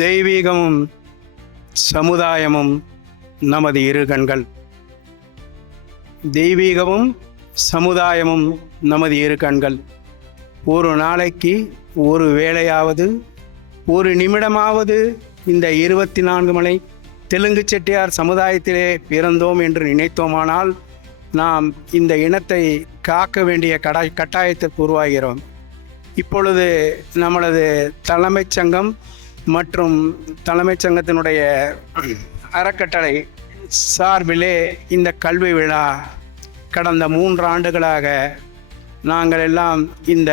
தெய்வீகமும் சமுதாயமும் நமது இரு கண்கள். தெய்வீகமும் சமுதாயமும் நமது இரு கண்கள். ஒரு நாளைக்கு ஒரு வேளையாவது, ஒரு நிமிடமாவது இந்த 24 மணி தெலுங்கு செட்டியார் சமுதாயத்திலே பிறந்தோம் என்று நினைத்தோமானால் நாம் இந்த இனத்தை காக்க வேண்டிய கட்டாயத்திற்கு உருவாகிறோம். இப்பொழுது நம்மளது தலைமைச் சங்கம் மற்றும் தலைமைச் சங்கத்தினுடைய அறக்கட்டளை சார்பிலே இந்த கல்வி விழா கடந்த 3 ஆண்டுகளாக நாங்கள் எல்லாம் இந்த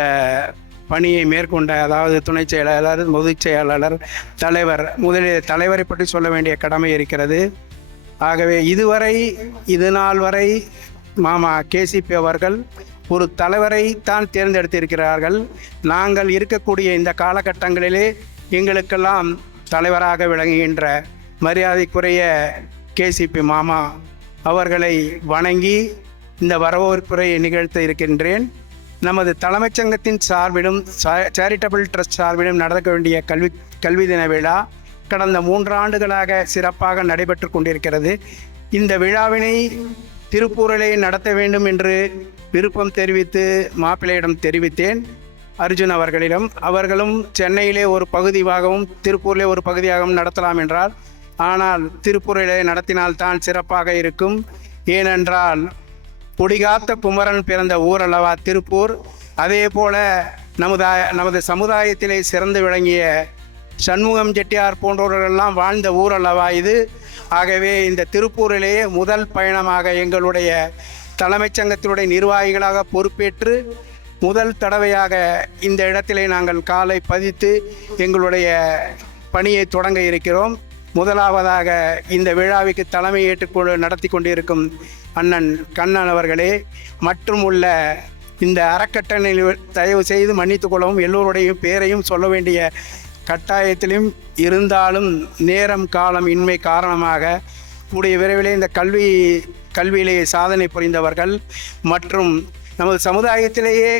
பணியை மேற்கொண்ட, அதாவது துணை செயலாளர், பொதுச் செயலாளர், தலைவர், முதலில் தலைவரை பற்றி சொல்ல வேண்டிய கடமை இருக்கிறது. ஆகவே இது நாள் வரை மாமா கேசிபி அவர்கள் ஒரு தலைவரை தான் தேர்ந்தெடுத்திருக்கிறார்கள். நாங்கள் இருக்கக்கூடிய இந்த காலகட்டங்களிலே எங்களுக்கெல்லாம் தலைவராக விளங்குகின்ற மரியாதைக்குரிய கேசிபி மாமா அவர்களை வணங்கி இந்த வரவேற்புரையை நிகழ்த்த இருக்கின்றேன். நமது தலைமைச் சங்கத்தின் சார்பிலும் சேரிட்டபிள் ட்ரஸ்ட் சார்பிலும் நடக்க வேண்டிய கல்வி தின விழா கடந்த 3 ஆண்டுகளாக சிறப்பாக நடைபெற்று கொண்டிருக்கிறது. இந்த விழாவினை திருப்பூரிலே நடத்த வேண்டும் என்று விருப்பம் தெரிவித்து மாப்பிள்ளையிடம் தெரிவித்தேன், அர்ஜுன் அவர்களிடம். அவர்களும் சென்னையிலே ஒரு பகுதியாகவும் திருப்பூரிலே ஒரு பகுதியாகவும் நடத்தலாம் என்றால், ஆனால் திருப்பூரிலே நடத்தினால்தான் சிறப்பாக இருக்கும். ஏனென்றால் கொடிகாத்த குமரன் பிறந்த ஊர் அல்லவா திருப்பூர். அதே போல நமது சமுதாயத்திலே சிறந்து விளங்கிய சண்முகம் செட்டியார் போன்றவர்களெல்லாம் வாழ்ந்த ஊர் அல்லவா இது. ஆகவே இந்த திருப்பூரிலேயே முதல் பயணமாக எங்களுடைய தலைமைச் சங்கத்தினுடைய நிர்வாகிகளாக பொறுப்பேற்று முதல் தடவையாக இந்த இடத்திலே நாங்கள் காலை பதித்து எங்களுடைய பணியை தொடங்க இருக்கிறோம். முதலாவதாக இந்த விழாவுக்கு தலைமை ஏற்றுக்கொண்டு நடத்தி கொண்டிருக்கும் அண்ணன் கண்ணன் அவர்களே மற்றும் உள்ள இந்த அறக்கட்டளை தயவு செய்து மன்னித்து கொள்ளவும். எல்லோருடைய பேரையும் சொல்ல வேண்டிய கட்டாயத்திலும் இருந்தாலும் நேரம் காலம் இன்மை காரணமாக கூடிய விரைவிலே இந்த கல்வியிலே சாதனை புரிந்தவர்கள் மற்றும் நமது சமுதாயத்திலேயே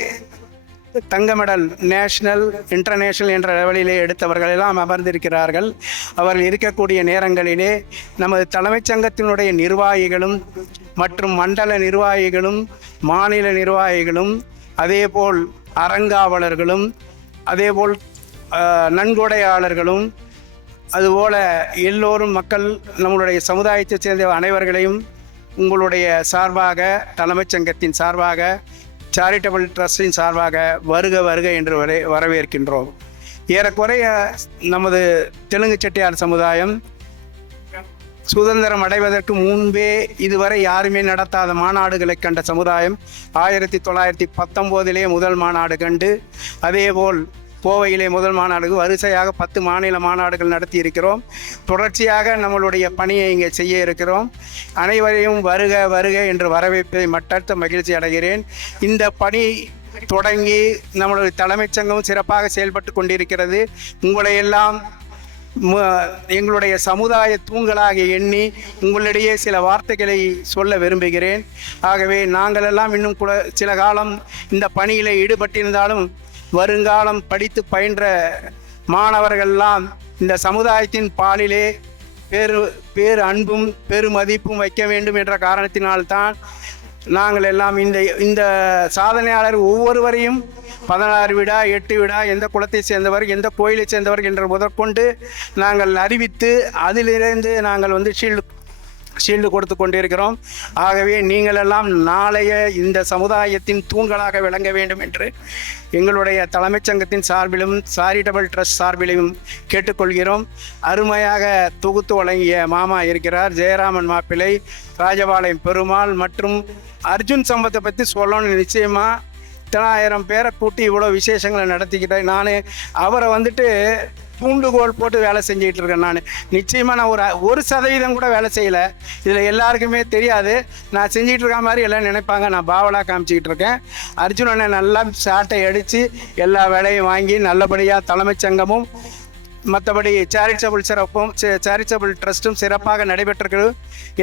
தங்க மெடல் நேஷனல் இன்டர்நேஷனல் என்ற லெவலிலே எடுத்தவர்கள் எல்லாம் அமர்ந்திருக்கிறார்கள். அவர்கள் இருக்கக்கூடிய நேரங்களிலே நமது தலைமைச் சங்கத்தினுடைய நிர்வாகிகளும் மற்றும் மண்டல நிர்வாகிகளும் மாநில நிர்வாகிகளும் அதேபோல் அறங்காவலர்களும் அதேபோல் நன்கொடையாளர்களும் அதுபோல் எல்லோரும் மக்கள் நம்மளுடைய சமுதாயத்தைச் சேர்ந்த அனைவர்களையும் உங்களுடைய சார்பாக, தலைமைச் சங்கத்தின் சார்பாக, சேரிட்டபிள் ட்ரஸ்டின் சார்பாக வருக வருக என்று வரவேற்கின்றோம். ஏறக்குறைய நமது தெலுங்கு செட்டியார் சமுதாயம் சுதந்திரம் அடைவதற்கு முன்பே இதுவரை யாருமே நடத்தாத மாநாடுகளை கண்ட சமுதாயம். 1919 முதல் மாநாடு கண்டு, அதேபோல் கோவையிலே முதல் மாநாடு, வரிசையாக 10 மாநில மாநாடுகள் நடத்தி இருக்கிறோம். தொடர்ச்சியாக நம்மளுடைய பணியை இங்கே செய்ய இருக்கிறோம். அனைவரையும் வருக வருக என்று வரவேற்பதை மட்டற்ற மகிழ்ச்சி அடைகிறேன். இந்த பணி தொடங்கி நம்மளுடைய தலைமைச் சங்கம் சிறப்பாக செயல்பட்டு கொண்டிருக்கிறது. உங்களை எல்லாம் எங்களுடைய சமுதாய தூண்களாக எண்ணி உங்களிடையே சில வார்த்தைகளை சொல்ல விரும்புகிறேன். ஆகவே நாங்கள் எல்லாம் இன்னும் கூட சில காலம் இந்த பணியில் ஈடுபட்டிருந்தாலும் வருங்காலம் படித்து பயின்ற மாணவர்கள்லாம் இந்த சமுதாயத்தின் பாலிலே பேரு அன்பும் பெருமதிப்பும் வைக்க வேண்டும் என்ற காரணத்தினால்தான் நாங்கள் எல்லாம் இந்த சாதனையாளர் ஒவ்வொருவரையும் 16 விழா 8 விழா எந்த குலத்தை சேர்ந்தவர், எந்த கோயிலை சேர்ந்தவர் என்று முதற்கொண்டு நாங்கள் அறிவித்து அதிலிருந்து நாங்கள் ஷீல்டு கொடுத்து கொண்டிருக்கிறோம். ஆகவே நீங்களெல்லாம் நாளைய இந்த சமுதாயத்தின் தூண்களாக விளங்க வேண்டும் என்று எங்களுடைய தலைமைச் சங்கத்தின் சார்பிலும் சேரிட்டபிள் ட்ரஸ்ட் சார்பிலும் கேட்டுக்கொள்கிறோம். அருமையாக தொகுத்து வழங்கிய மாமா இருக்கிறார், ஜெயராமன் மாப்பிள்ளை, ராஜபாளையம் பெருமாள் மற்றும் அர்ஜுன் சம்பத்தை பற்றி சொல்லணும்னு. நிச்சயமாக 10,000 பேரை கூட்டி இவ்வளோ விசேஷங்களை நடத்திக்கிட்டேன். நான் அவரை தூண்டுகோல் போட்டு வேலை செஞ்சுக்கிட்டு இருக்கேன். நான் நிச்சயமாக நான் 1% கூட வேலை செய்யலை. இதில் எல்லாருக்குமே தெரியாது. நான் செஞ்சிகிட்டு இருக்க மாதிரி எல்லாம் நினைப்பாங்க நான் பாவலாக காமிச்சிக்கிட்டு இருக்கேன். அர்ஜுனனை நல்லா சாட்டை அடித்து எல்லா வேலையும் வாங்கி நல்லபடியாக தலைமைச் சங்கமும் மற்றபடி சேரிட்டபிள் ட்ரஸ்ட்டும் சிறப்பாக நடைபெற்றிருக்கிறது.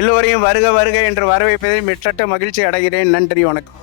எல்லோரையும் வருக வருக என்று வரவேற்பதை மிட்டற்ற மகிழ்ச்சி அடைகிறேன். நன்றி, வணக்கம்.